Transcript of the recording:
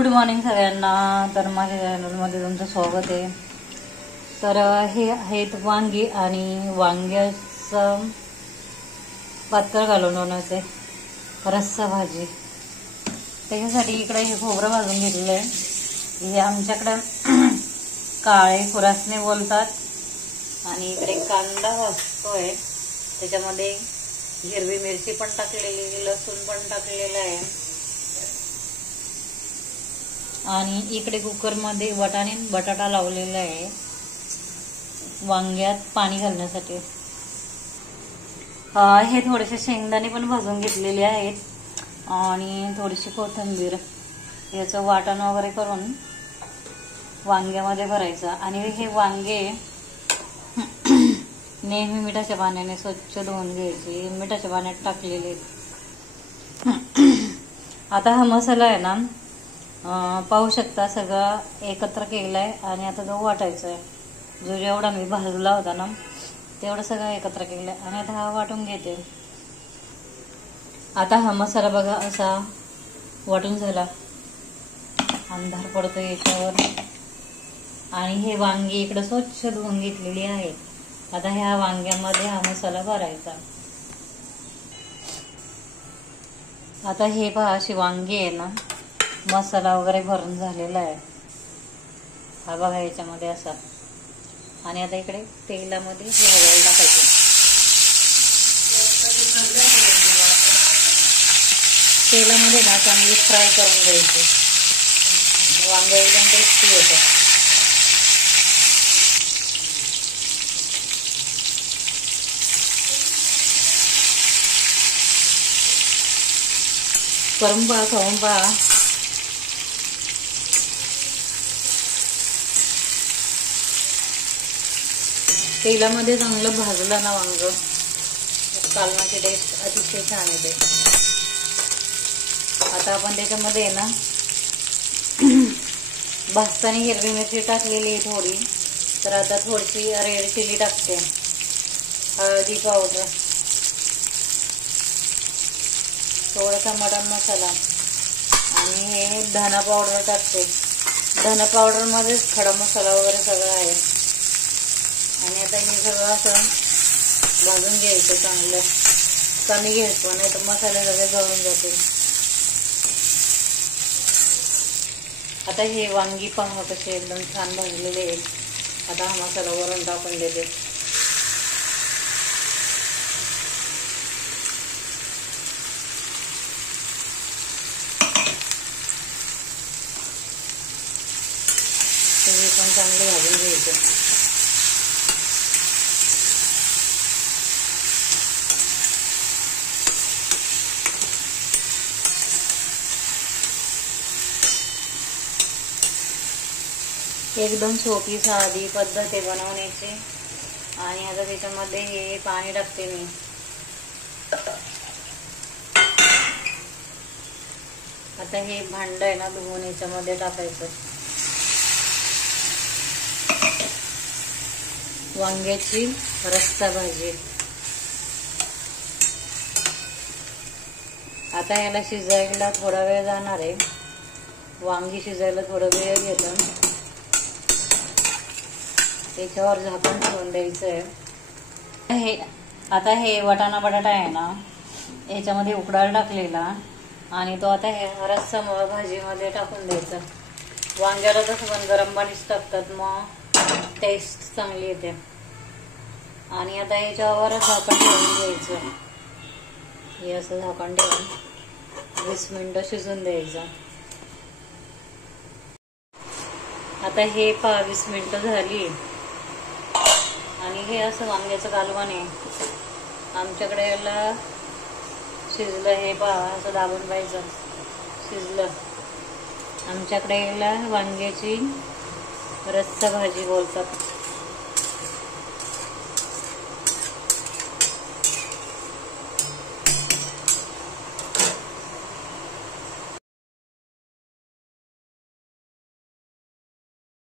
Good morning सगळ्यांना. तर माझ्या चॅनलमध्ये तुमचं स्वागत आहे. तर हे आहेत वांगी आणि वांग्याचं पातळ घालून बनवायचे रस्सा भाजी. त्याच्यासाठी इकडे हे खोबरं भाजून घेतलेलं आहे. हे आमच्याकडे काळे खुरासने बोलतात. आणि इकडे कांदा भाजतोय, त्याच्यामध्ये हिरवी मिरची पण टाकलेली, लसूण पण टाकलेलं आहे. आणि इकडे कुकरमध्ये वाटाणे बटाटा लावलेला आहे वांग्यात पाणी घालण्यासाठी. हे थोडेसे शेंगदाणे पण भाजून घेतलेले आहेत आणि थोडीशी कोथिंबीर, याचं वाटण वगैरे करून वांग्यामध्ये भरायचं. आणि हे वांगे नेहमी मिठाच्या पाण्याने स्वच्छ धुवून घ्यायचे. मिठाच्या पाण्यात टाकलेले. आता हा मसाला आहे ना, पाहू शकता सगळं एकत्र केलाय आणि आता तो वाटायचा आहे. जो जेवढा मी भाजला होता ना तेवढं सगळं एकत्र केलंय आणि आता हा वाटून घेते. आता हा मसाला बघा असा वाटून झाला, अंधार पडतो याच्यावर. आणि हे वांगी इकडे स्वच्छ धुवून घेतलेली आहे. आता ह्या वांग्यामध्ये हा मसाला भरायचा. आता हे पहा, अशी वांगी आहे ना, मसाला वगैरे भरून झालेला आहे. हा बघा याच्यामध्ये असा. आणि आता इकडे तेलामध्ये हे वगैरे टाकायचं. तेलामध्ये ना चांगली फ्राय करून घ्यायची. वांगे एकदम टेस्टी होतं. करून पहा, खाऊन पहा. तेलामध्ये चांगलं भाजलं ना वांग, कालवाची टेस्ट अतिशय छान येते. आता आपण त्याच्यामध्ये ना भाजताना हिरवी मिरची टाकलेली थोडी, तर आता थोडीशी रेड चिली टाकते. हळदी पावडर, थोडासा मटन मसाला आणि हे धना पावडर टाकते. धना पावडर मध्येच खडा मसाला वगैरे सगळं आहे. आणि आता हे सगळं असं भाजून घ्यायचं. चांगलं कमी घ्यायचं, नाही तर मसाले सगळे जळून जातील. आता हे वांगी पहा कसे एकदम छान भाजलेले आहेत. आता हा मसाला वरून टाकून देते. हे पण चांगले भाजून घ्यायचं. एकदम सोपी साधी पद्धत आहे बनवण्याची. आणि आता त्याच्यामध्ये हे पाणी टाकते मी. आता हे भांड आहे ना धुवून याच्यामध्ये टाकायचं. वांग्याची रस्सा भाजी. आता याला शिजायला थोडा वेळ जाणार आहे. वांगी शिजायला थोडा वेळ घेतं. त्याच्यावर झाकण ठेवून द्यायचं आहे. आता हे वाटाणा बटाटा आहे ना, याच्यामध्ये उकडायला टाकलेला आणि तो आता हे रस्सा भाजीमध्ये टाकून द्यायचा. वांग्याला तसं पण गरम पाणीच टाकतात, मग टेस्ट चांगली येते. आणि आता याच्यावर झाकण ठेवून द्यायचं. हे असं झाकण ठेवून 20 मिनिटं शिजून द्यायचं. आता हे 20 मिनिटं झाली आणि हे असं वांग्याचं कालवण आहे. आमच्याकडे याला शिजलं. हे पहा असं दाबून पाहिजे, शिजलं. आमच्याकडे याला वांग्याची रस्सा भाजी बोलतात.